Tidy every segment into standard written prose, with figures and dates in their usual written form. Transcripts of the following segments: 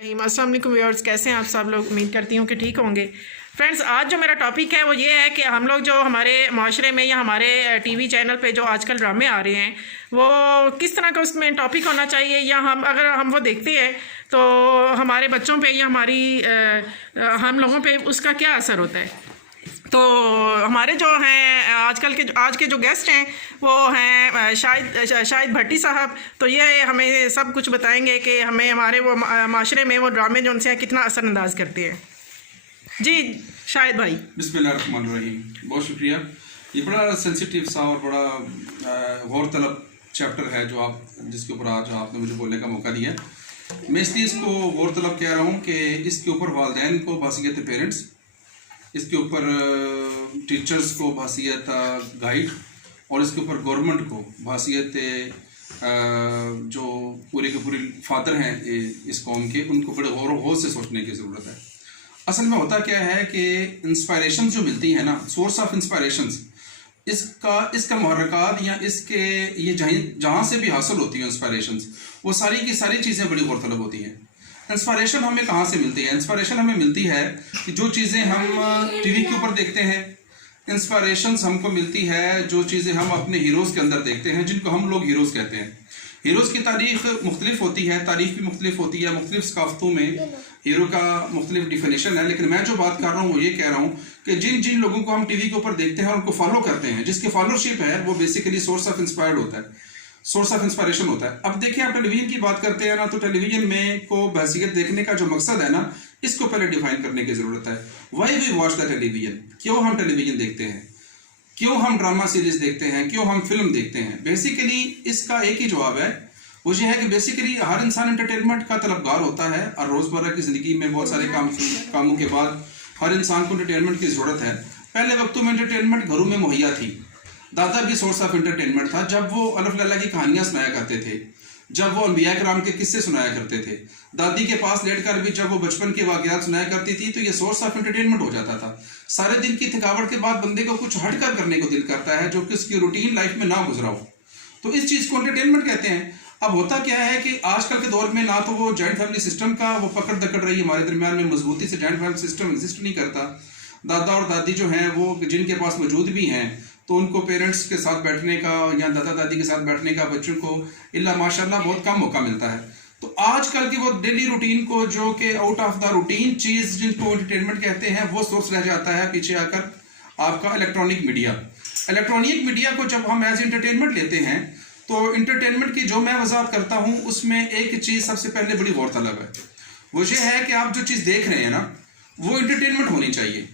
अस्सलाम वालेकुम व्यूअर्स, कैसे हैं आप सब लोग। उम्मीद करती हूँ कि ठीक होंगे। फ्रेंड्स, आज जो मेरा टॉपिक है वो ये है कि हम लोग जो हमारे माशरे में या हमारे टीवी चैनल पे जो आजकल ड्रामे आ रहे हैं वो किस तरह का उसमें टॉपिक होना चाहिए, या हम अगर हम वो देखते हैं तो हमारे बच्चों पे या हमारी हम लोगों पे उसका क्या असर होता है। तो हमारे जो हैं आज के जो गेस्ट हैं वो हैं शाहिद भट्टी साहब। तो ये हमें सब कुछ बताएंगे कि हमें हमारे वो माशरे में वो ड्रामे जो उनसे हैं कितना असरअंदाज करते हैं। जी शाहिद भाई। बिस्मिल्लाहिर्रहमानिर्रहीम, बहुत शुक्रिया। ये बड़ा सेंसिटिव सा और बड़ा गौर तलब चैप्टर है जो जिसके ऊपर आज आपने मुझे बोलने का मौका दिया। मैं इसलिए इसको गौर तलब कह रहा हूँ कि इसके ऊपर वालिदैन को बहैसियत पेरेंट्स, इसके ऊपर टीचर्स को बहैसियत गाइड, और इसके ऊपर गवर्नमेंट को बहैसियत जो पूरे के पूरे फादर हैं इस कौम के, उनको बड़े गौर व गौर से सोचने की ज़रूरत है। असल में होता क्या है कि इंस्पायरेशन जो मिलती है ना, सोर्स ऑफ इंस्पायरेशंस, इसका मुहर्रिकात या इसके ये जहाँ से भी हासिल होती है इंस्पायरेशंस, वो सारी की सारी चीज़ें बड़ी गौरतलब होती हैं। इंस्पायरेशन हमें कहाँ से मिलती है? इंस्पायरेशन हमें मिलती है कि जो चीज़ें हम टीवी के ऊपर देखते हैं। इंस्पायरेशन हमको मिलती है जो चीज़ें हम अपने हीरोज़ के अंदर देखते हैं, जिनको हम लोग हीरोज़ कहते हैं। हीरोज़ की तारीख मुख्तलिफ होती है, तारीख भी मुख्तलिफ होती है, मुख्तलिफ सकाफ़तों में हीरो का मुख्तलिफ डिफिनेशन है। लेकिन मैं जो बात कर रहा हूँ वो ये कह रहा हूँ कि जिन लोगों को हम टीवी के ऊपर देखते हैं और उनको फॉलो करते हैं, जिसके फॉलोशिप है, वो बेसिकली सोर्स ऑफ इंस्पायर्ड होता है, सोर्स ऑफ इंस्पायरेशन होता है। अब देखिए, आप टेलीविजन की बात करते हैं ना, तो टेलीविजन में को बहैसियत देखने का जो मकसद है ना, इसको पहले डिफाइन करने की ज़रूरत है। Why we watch the television, क्यों हम टेलीविजन देखते हैं, क्यों हम ड्रामा सीरीज देखते हैं, क्यों हम फिल्म देखते हैं। बेसिकली इसका एक ही जवाब है, वो ये है कि बेसिकली हर इंसान एंटरटेनमेंट का तलबगार होता है, और रोज़मर्रा की ज़िंदगी में बहुत सारे कामों के बाद हर इंसान को एंटरटेनमेंट की ज़रूरत है। पहले वक्तों में एंटरटेनमेंट घरों में मुहैया थी। दादा भी सोर्स ऑफ एंटरटेनमेंट था, जब वो अल्लाह लल्लाह की कहानियाँ सुनाया करते थे, जब वो अंबिया किराम के किस्से सुनाया करते थे। दादी के पास लेट कर भी जब वो बचपन के वाक़यात सुनाया करती थी, तो ये सोर्स ऑफ एंटरटेनमेंट हो जाता था। सारे दिन की थकावट के बाद बंदे को कुछ हट कर करने को दिल करता है, जो कि उसकी रूटीन लाइफ में ना गुजरा हो, तो इस चीज़ को एंटरटेनमेंट कहते हैं। अब होता क्या है कि आजकल के दौर में ना तो वो जॉइंट फैमिली सिस्टम का वो पकड़ दकड़ रही, हमारे दरमियान में मजबूती से जॉइंट फैमिली सिस्टम एग्जिस्ट नहीं करता। दादा और दादी जो हैं वो जिनके पास मौजूद भी हैं, तो उनको पेरेंट्स के साथ बैठने का या दादा दादी के साथ बैठने का बच्चों को इल्ला माशाल्लाह बहुत कम मौका मिलता है। तो आजकल की वो डेली रूटीन को, जो कि आउट ऑफ द रूटीन चीज़ जिनको एंटरटेनमेंट कहते हैं, वो सोर्स रह जाता है पीछे आकर आपका इलेक्ट्रॉनिक मीडिया। इलेक्ट्रॉनिक मीडिया को जब हम एज एंटरटेनमेंट लेते हैं, तो एंटरटेनमेंट की जो मैं वजाहत करता हूँ उसमें एक चीज़ सबसे पहले बड़ी गौरतलब है, वो ये है कि आप जो चीज़ देख रहे हैं ना, वो एंटरटेनमेंट होनी चाहिए।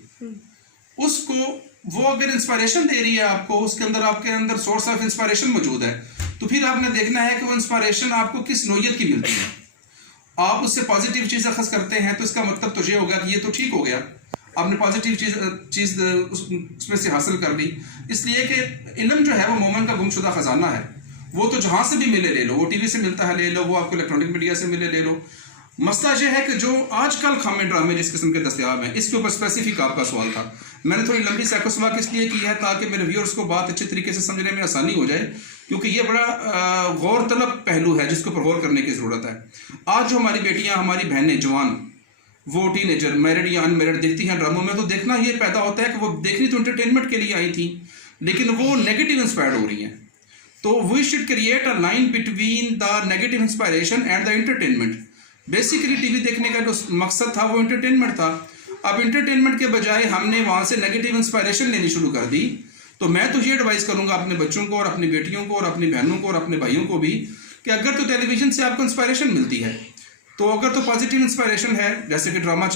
उसको वो अगर इंस्पायरेशन दे रही है आपको, उसके अंदर आपके अंदर सोर्स ऑफ इंस्पायरेशन मौजूद है, तो फिर आपने देखना है कि वो इंस्पायरेशन आपको किस नौयत की मिलती है। आप उससे पॉजिटिव चीज़ अखज़ करते हैं, तो इसका मतलब तो ये होगा कि ये तो ठीक हो गया, आपने पॉजिटिव चीज़ उसमें से हासिल कर ली। इसलिए कि इल्म जो है वो मोमन का गुमशुदा ख़जाना है, वो तो जहाँ से भी मिले ले लो, वो टीवी से मिलता है ले लो, वो आपको इलेक्ट्रॉनिक मीडिया से मिले ले लो। मसला ये है कि जो आजकल खामे ड्रामे जिस किस्म के दस्तयाब हैं, इसके ऊपर स्पेसिफिक आपका सवाल था। मैंने थोड़ी लंबी सैकोसवाक इसलिए की है ताकि मेरे व्यूअर्स को बात अच्छे तरीके से समझने में आसानी हो जाए, क्योंकि ये बड़ा गौर तलब पहलू है जिसके ऊपर गौर करने की ज़रूरत है। आज जो हमारी बेटियाँ, हमारी बहनें, जवान, वो टीनेजर, मैरिड या अनमैरिड देखती हैं ड्रामों में, तो देखना ये पैदा होता है कि वो देखनी तो एंटरटेनमेंट के लिए आई थी, लेकिन वो नेगेटिव इंस्पायर्ड हो रही हैं। तो we should create a line between the negative inspiration and the entertainment. Basically TV देखने का जो मकसद था वो एंटरटेनमेंट था। अब एंटरटेनमेंट के बजाय हमने वहाँ से नेगेटिव इंस्पायरेशन लेनी शुरू कर दी। तो मैं तो ये एडवाइस करूँगा अपने बच्चों को और अपनी बेटियों को और अपनी बहनों को और अपने भाइयों को भी, कि अगर तो टेलीविज़न से आपको इंस्पायरेशन मिलती है, तो अगर तो पॉजिटिव इंस्पायरेशन है, जैसे कि ड्रामा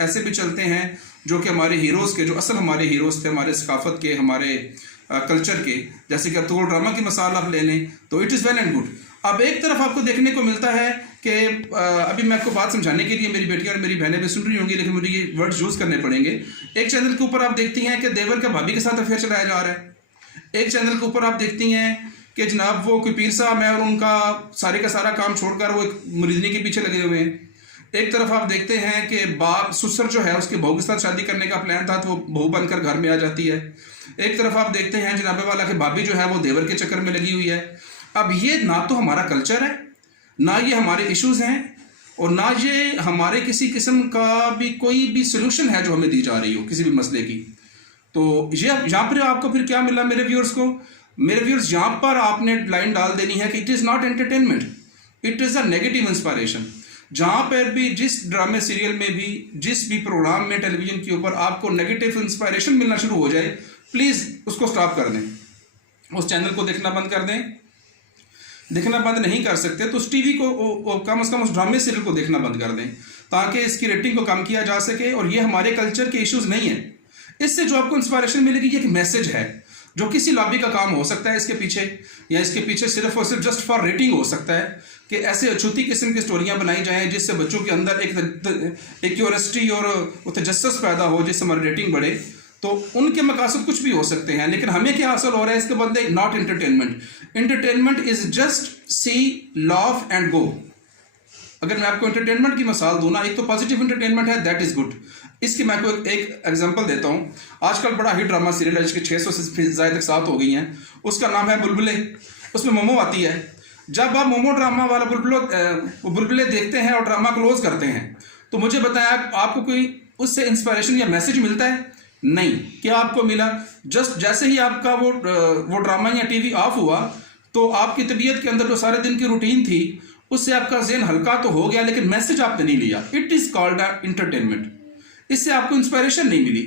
ऐसे भी चलते हैं जो कि हमारे हीरोज़ के, जो असल हमारे हीरोज़ थे, हमारे सकाफत के, हमारे कल्चर के, जैसे कि तो ड्रामा की मिसाल आप ले लें, तो it is well and good. अब एक तरफ आपको देखने को मिलता है कि अभी मैं आपको बात समझाने के लिए, मेरी बेटियां और मेरी बहनें भी सुन रही होंगी, लेकिन मुझे ये वर्ड्स यूज़ करने पड़ेंगे। एक चैनल के ऊपर आप देखती हैं कि देवर का भाभी के साथ अफेयर चलाया जा रहा है। एक चैनल के ऊपर आप देखती हैं कि जनाब वो कोई पीर साहब है और उनका सारे का सारा काम छोड़कर वो एक मुरीदनी के पीछे लगे हुए हैं। एक तरफ आप देखते हैं कि बाप ससुर जो है उसके बहू के साथ शादी करने का प्लान था, तो वो बहू बनकर घर में आ जाती है। एक तरफ आप देखते हैं जनाबे वाला कि भाभी जो है वो देवर के चक्कर में लगी हुई है। अब ये ना तो हमारा कल्चर है, ना ये हमारे इश्यूज़ हैं, और ना ये हमारे किसी किस्म का भी कोई भी सोल्यूशन है जो हमें दी जा रही हो किसी भी मसले की। तो ये यहाँ पर आपको फिर क्या मिला मेरे व्यूअर्स को? मेरे व्यूअर्स, यहाँ पर आपने लाइन डाल देनी है कि it is not entertainment, it is a negative inspiration. जहाँ पर भी, जिस ड्रामे सीरियल में भी, जिस भी प्रोग्राम में टेलीविजन के ऊपर आपको नेगेटिव इंस्पायरेशन मिलना शुरू हो जाए, प्लीज़ उसको स्टॉप कर दें, उस चैनल को देखना बंद कर दें। देखना बंद नहीं कर सकते तो उस टीवी को कम से कम उस ड्रामे सीरियल को देखना बंद कर दें, ताकि इसकी रेटिंग को कम किया जा सके। और ये हमारे कल्चर के इश्यूज नहीं है। इससे जो आपको इंस्पायरेशन मिलेगी, ये एक मैसेज है जो किसी लॉबी का काम हो सकता है इसके पीछे, या इसके पीछे सिर्फ और सिर्फ जस्ट फॉर रेटिंग हो सकता है कि ऐसे अछूती किस्म की स्टोरियां बनाई जाएं जिससे बच्चों के अंदर एक क्यूरियोसिटी और तजस्सुस पैदा हो, जिससे हमारी रेटिंग बढ़े। तो उनके मकासद कुछ भी हो सकते हैं, लेकिन हमें क्या हासिल हो रहा है इसके बदले? Not entertainment. Entertainment is just see, laugh and go. अगर मैं आपको एंटरटेनमेंट की मिसाल दूं ना, एक तो पॉजिटिव एंटरटेनमेंट है, दैट इज गुड। इसकी मैं आपको एक एग्जांपल देता हूं। आजकल बड़ा हिट ड्रामा सीरियल है जिसकी 600 से ज़्यादा साथ हो गई हैं, उसका नाम है बुलबुले। उसमें मोमो आती है। जब आप मोमो ड्रामा वाला बुलबुले देखते हैं और ड्रामा क्लोज करते हैं, तो मुझे बताया आपको कोई उससे इंस्पायरेशन या मैसेज मिलता है? नहीं। क्या आपको मिला? जस्ट जैसे ही आपका वो ड्रामा या टीवी ऑफ हुआ, तो आपकी तबीयत के अंदर जो सारे दिन की रूटीन थी उससे आपका ज़हन हल्का तो हो गया, लेकिन मैसेज आपने नहीं लिया। It is called entertainment. इससे आपको इंस्पायरेशन नहीं मिली।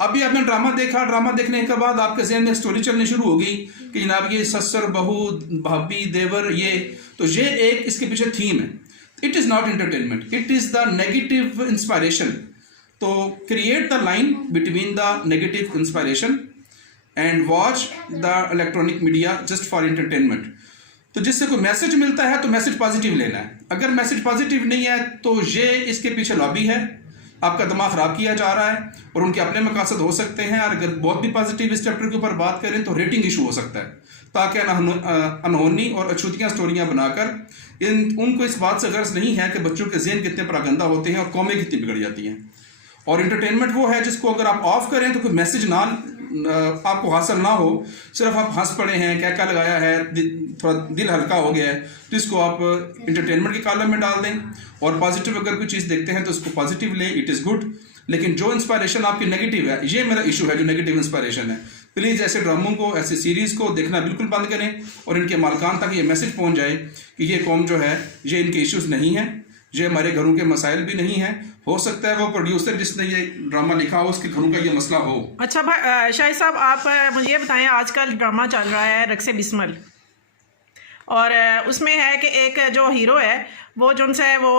अभी आपने ड्रामा देखा, ड्रामा देखने के बाद आपके ज़हन में स्टोरी चलनी शुरू हो गई कि जनाब ये ससुर, बहू, भाभी, देवर, तो ये एक इसके पीछे थीम है। It is not entertainment, it is the negative inspiration. तो create the line between the negative inspiration and watch the electronic media just for entertainment. तो जिससे कोई मैसेज मिलता है तो मैसेज पॉजिटिव लेना है। अगर मैसेज पॉजिटिव नहीं है तो ये इसके पीछे लॉबी है, आपका दिमाग ख़राब किया जा रहा है और उनके अपने मकासद हो सकते हैं। और अगर बहुत भी पॉजिटिव इस चैप्टर के ऊपर बात करें तो रेटिंग इशू हो सकता है, ताकि अनहोनी और अछूतियाँ स्टोरियाँ बनाकर उनको इस बात से गर्ज नहीं है कि बच्चों के ज़हन कितने परागंदा होते हैं और कौमें कितनी बिगड़ जाती हैं। और एंटरटेनमेंट वो है जिसको अगर आप ऑफ करें तो कोई मैसेज आपको हासिल ना हो, सिर्फ आप हंस पड़े हैं, क्या लगाया है, थोड़ा दिल हल्का हो गया है, तो इसको आप एंटरटेनमेंट के कॉलम में डाल दें। और पॉजिटिव अगर कोई चीज़ देखते हैं तो उसको पॉजिटिव लें, इट इज़ गुड। लेकिन जो इंस्पायरेशन आपकी नेगेटिव है, ये मेरा इशू है, जो नेगेटिव इंस्पायरेशन है, प्लीज़ ऐसे ड्रामों को, ऐसे सीरीज़ को देखना बिल्कुल बंद करें और इनके मालकान तक ये मैसेज पहुँच जाए कि ये कौम जो है, ये इनके इश्यूज़ नहीं हैं, ये हमारे घरों के मसाइल भी नहीं हैं। हो सकता है वो प्रोड्यूसर जिसने ये ड्रामा लिखा हो उसके घरों का ये मसला हो। अच्छा भाई शाहिद साहब, आप मुझे बताएं, आजकल ड्रामा चल रहा है रक्से बिस्मिल, और उसमें है कि एक जो हीरो है वो जो है वो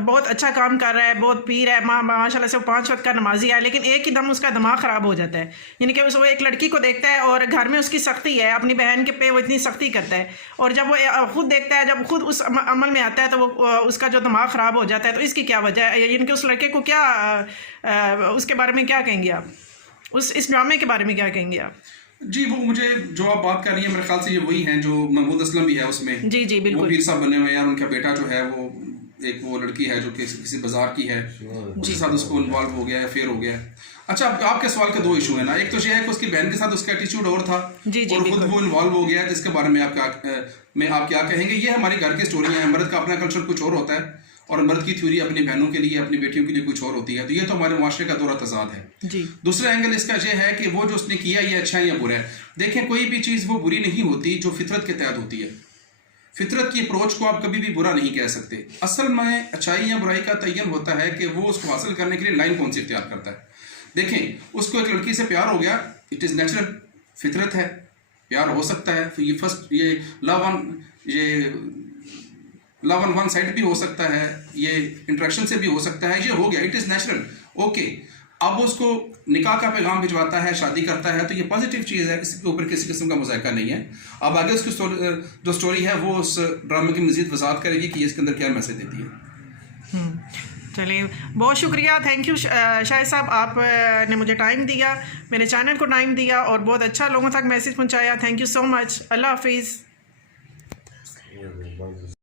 बहुत अच्छा काम कर रहा है, बहुत पीर है, माशाल्लाह से वो 5 वक्त का नमाजी है, लेकिन एक ही दम उसका दिमाग ख़राब हो जाता है। यानी कि वो एक लड़की को देखता है और घर में उसकी सख्ती है, अपनी बहन के पे वो इतनी सख्ती करता है, और जब वो खुद देखता है, जब खुद उस अमल में आता है तो वो उसका जो दिमाग ख़राब हो जाता है। तो इसकी क्या वजह है? यानी कि उस लड़के को क्या उसके बारे में क्या कहेंगे आप? इस ड्रामे के बारे में क्या कहेंगे आप? जी, वो मुझे जो आप बात कर रही हैं मेरे ख्याल से ये वही हैं जो महमूद असलम भी है उसमें। जी जी बिल्कुल, वो पीर साहब बने हुए हैं और उनका बेटा जो है वो एक वो लड़की है जो किसी बाजार की है, उसके साथ उसको इन्वॉल्व हो गया है, फेयर हो गया है। अच्छा, आपके सवाल के 2 इशू है ना, एक तो ये है कि उसकी बहन के साथ उसका एटीट्यूड और था, जी जी, और खुद वो इन्वॉल्व हो गया है, जिसके बारे में आप क्या कहेंगे? ये हमारी घर की स्टोरी है। मर्द का अपना कल्चर कुछ और होता है और मर्द की थ्योरी अपनी बहनों के लिए, अपनी बेटियों के लिए कुछ और होती है। तो ये तो हमारे माशरे का दौरा तजाद है जी। दूसरा एंगल इसका ये है कि वो जो उसने किया ये अच्छा है या बुरा है। देखें, कोई भी चीज़ वो बुरी नहीं होती जो फितरत के तहत होती है। फितरत की अप्रोच को आप कभी भी बुरा नहीं कह सकते। असल में अच्छाई या बुराई का तयन होता है कि वो उसको हासिल करने के लिए लाइन कौन सी इख्तियार करता है। देखें, उसको एक लड़की से प्यार हो गया, इट इज़ नेचुरल, फितरत है, प्यार हो सकता है। ये लव ऑन वन साइड भी हो सकता है, ये इंट्रैक्शन से भी हो सकता है, ये हो गया, इट इज़ नेचुरल, ओके। अब उसको निकाह का पैगाम भिजवाता है, शादी करता है, तो ये पॉजिटिव चीज़ है, इसके ऊपर किसी किस्म का मुज़ायका नहीं है। अब आगे उसकी जो स्टोरी है वो उस ड्रामे की मज़ीद वज़ाहत करेगी कि इसके अंदर क्या मैसेज देती है। चलिए, बहुत शुक्रिया, थैंक यू शाहिद साहब, आपने मुझे टाइम दिया, मेरे चैनल को टाइम दिया और बहुत अच्छा लोगों तक मैसेज पहुँचाया। Thank you so much. अल्लाह हाफिज़।